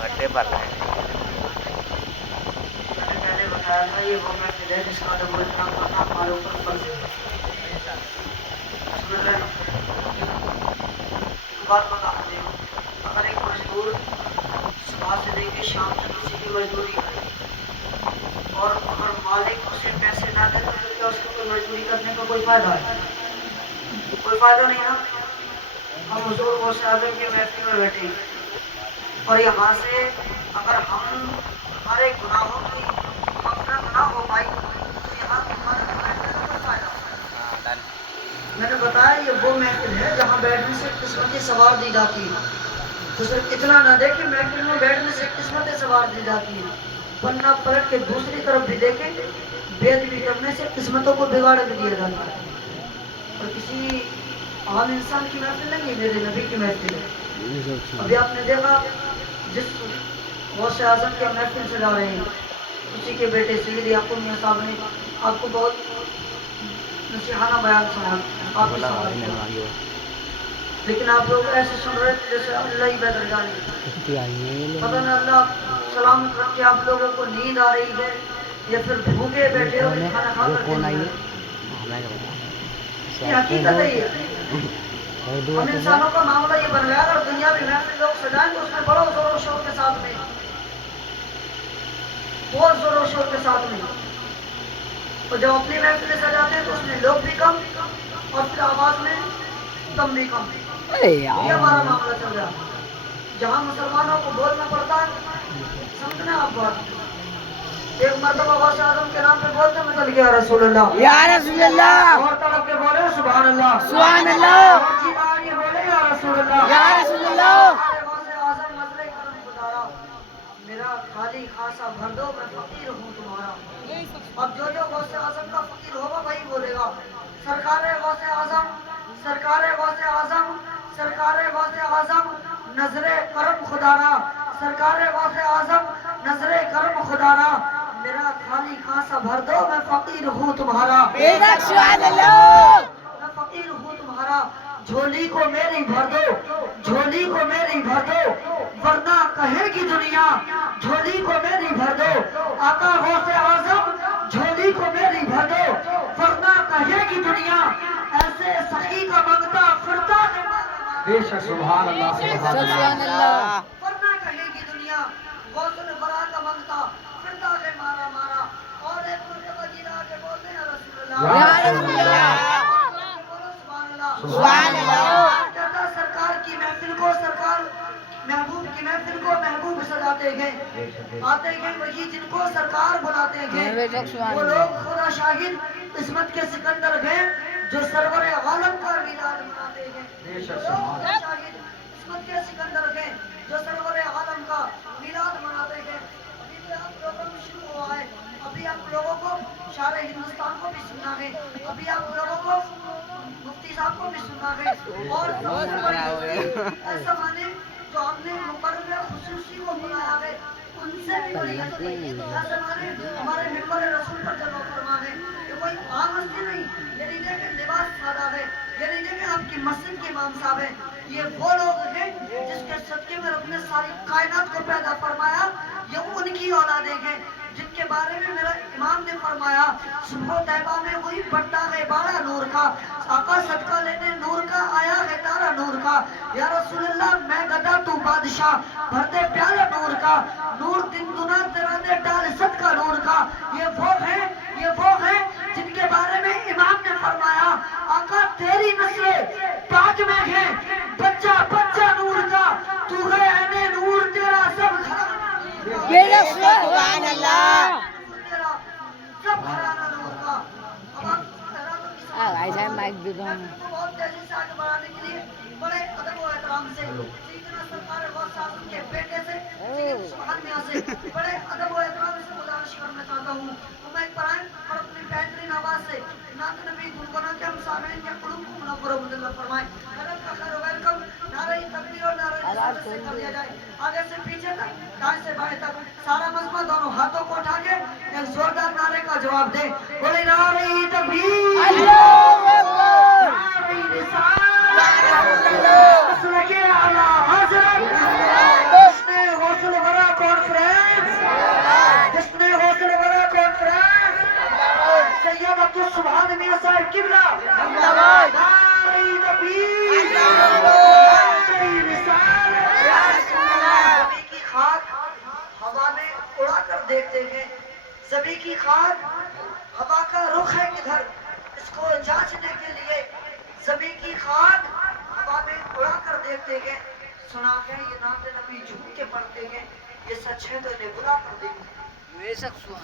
भट्टे पर रहे हैं। मैंने पहले बताया था ये वो महफिल है जिसका डबल इतना करना हमारे ऊपर फर्ज है। समझ रहे हो? बात बता रहे हो, अगर एक मजदूर सुबह से लेके शाम तक किसी की मजदूरी करे और अगर मालिक उसे पैसे ना दे तो फिर क्या उसको कोई मजदूरी करने का कोई फायदा है? कोई फायदा नहीं ना। हम हुजूर गौसे आज़म के महफिल में बैठे हैं और यहाँ से अगर हम हमारे गुनाहों की मग़फ़िरत ना हो पाई तो यहाँ की हमारे महफिल का कोई फायदा। मैंने बताया ये वो महफिल है जहाँ बैठने से किस्मतें सवार दी जाती है। तो सिर्फ इतना ना देखे महफिल में बैठने से किस्मतें सवार दी जाती है, वरना पलट के दूसरी तरफ भी देखे बेअदबी करने से किस्मतों को बिगाड़ भी दिया जाता है। और किसी आम इंसान की महफिल नहीं, मेरे नबी की महफिल है। अभी आपने देखा जिस गौसे आज़म के महफिल से जा रहे हैं उसी के बेटे सैयद याकूब मियां साहब ने आपको बहुत नसीहाना बयान सुना, आप लेकिन आप लोग ऐसे सुन रहे थे जैसे अल्लाह ही बेहतर जाने। पता नहीं अल्लाह सलामत रखे आप लोगों को नींद आ रही है या फिर भूखे बैठे हो खाना खा कर। ये हकीकत है। ये हम इंसानों का मामला ये बन गया, अगर दुनिया में महफिल लोग सजाएं तो उसमें बड़ो जोर शोर के साथ में, बहुत जोर शोर के साथ में, और जब अपनी महफिल सजाते हैं तो उसमें लोग भी कम और फिर आवाज में दम भी कम। ये हमारा मामला चल रहा है। जहाँ मुसलमानों को बोलना पड़ता है, समझना आप बात। एक मर्तबा गौसे आज़म के नाम पे बोलते मतलब या रसूल अल्लाह, या रसूल अल्लाह, और तड़प के बोले सुभान अल्लाह, सुभान अल्लाह, और जीता ये बोले या रसूल अल्लाह, या रसूल अल्लाह। गौसे आज़म नज़रे करम खुदारा, मेरा खाली खासा भर दो, मैं फकीर हूँ तुम्हारा। अब जो गौसे आज़म का फकीर होगा वही बोलेगा सरकार गौसे आज़म, सरकार गौसे आज़म, सरकार गौसे आज़म नजरे करम खुदारा, सरकार गौसे आज़म नजरे करम खुदारा, मेरा खाली खासा भर दो, मैं फकीर हूँ तुम्हारा। मैं फकीर हूँ तुम्हारा, झोली को मेरी भर दो, झोली को मेरी भर दो, वरना कहेगी दुनिया झोली को मेरी भर दो। आका गौसे आज़म झोली को मेरी भर दो, वरना कहेगी दुनिया ऐसे सखी का मंगता फिरता है। बेशक सुभान अल्लाह, सुभान अल्लाह। वरना कहेगी दुनिया गौसे बरा का मंगता फिरता है मारा मारा। और एक मर्तबा जिला के बोलते हैं रसूलुल्लाह, या रसूलुल्लाह, सुभान अल्लाह, सुभान अल्लाह। कहता सरकार की महफिल को सरकार, महबूब की महफिल को महबूब सजाते गए, आते गए वही जिनको सरकार बुलाते गए। वो लोग खुदा शाहिद किस्मत के सिकंदर गए जो सरवर आलम का मिलाद मनाते गए। खुदा शाहिद किस्मत के सिकंदर गए जो सरवर आलम का मिलाद मनाते गए। अभी तो आप प्रोग्राम शुरू हुआ है, अभी आप लोगों को सारे हिंदुस्तान को भी सुनना है, अभी आप लोगों को मुफ्ती साहब को भी सुनना है। और ऐसा माने जो हमने मुकर्रर खुसूसी को बुलाया है उनसे भी बड़ी ऐसा माने हमारे मिंबर रसूल पर जलवा फरमा है। ये कोई आम हस्ती नहीं, ये नहीं देखे लिबास सादा है, ये नहीं देखे आपकी मस्जिद के इमाम साहब है। ये वो लोग हैं जिसके सदके में रब ने सारी कायनात को पैदा फरमाया। ये उनकी औलादे हैं जिनके बारे में मेरा इमाम ने फरमाया सुबह तैबा में वही बढ़ता है बाड़ा नूर का, आका सदका लेने नूर का आया है तारा नूर का। या रसूलल्लाह मैं गदा तू बादशाह, भरते प्याले नूर का, नूर दिन दुना तेरा दे डाल सदका नूर का। ये वो है जिनके बारे में इमाम ने फरमाया आका तेरी नस्लें ताज में है, बच्चा बच्चा नूर का, तू है ऐने नूर तेरा सब सुभान अल्लाह, सब घराना नूर का। अब आप ऐसा माइक दे दो बहुत तेजी से आगे बढ़ाने के लिए बड़े अदब और एहतराम से सीधना सरकार गौसे आज़म के बेटे से सुभान मियां से बड़े अदब और एहतराम से गुजारिश करना चाहता हूँ मैं पढ़ाएं और अपनी बेहतरीन आवाज से नात नबी गुनगुना के हम सामने के कुलूब को मुनव्वर और मुदल्लल फरमाएं। अदब का खैर वेलकम, नारे तकबीर और नारे रिसालत से कर दिया जाए। आगे से पीछे तक, दाएं से बाएं तक सारा मजमा दोनों हाथों को उठा के एक जोरदार नारे का जवाब दे। बोले नारे तकबीर, अल्लाहू अकबर, नारे रिसालत। खाक हवा का रुख है किधर, इसको जांचने के लिए ज़मीन की खाक हवा में उड़ा कर देखते गए। सुना के ये नाम नबी झूम के पढ़ते गए, ये सच है तो इन्हें बुला कर देंगे। ये शख्स हुआ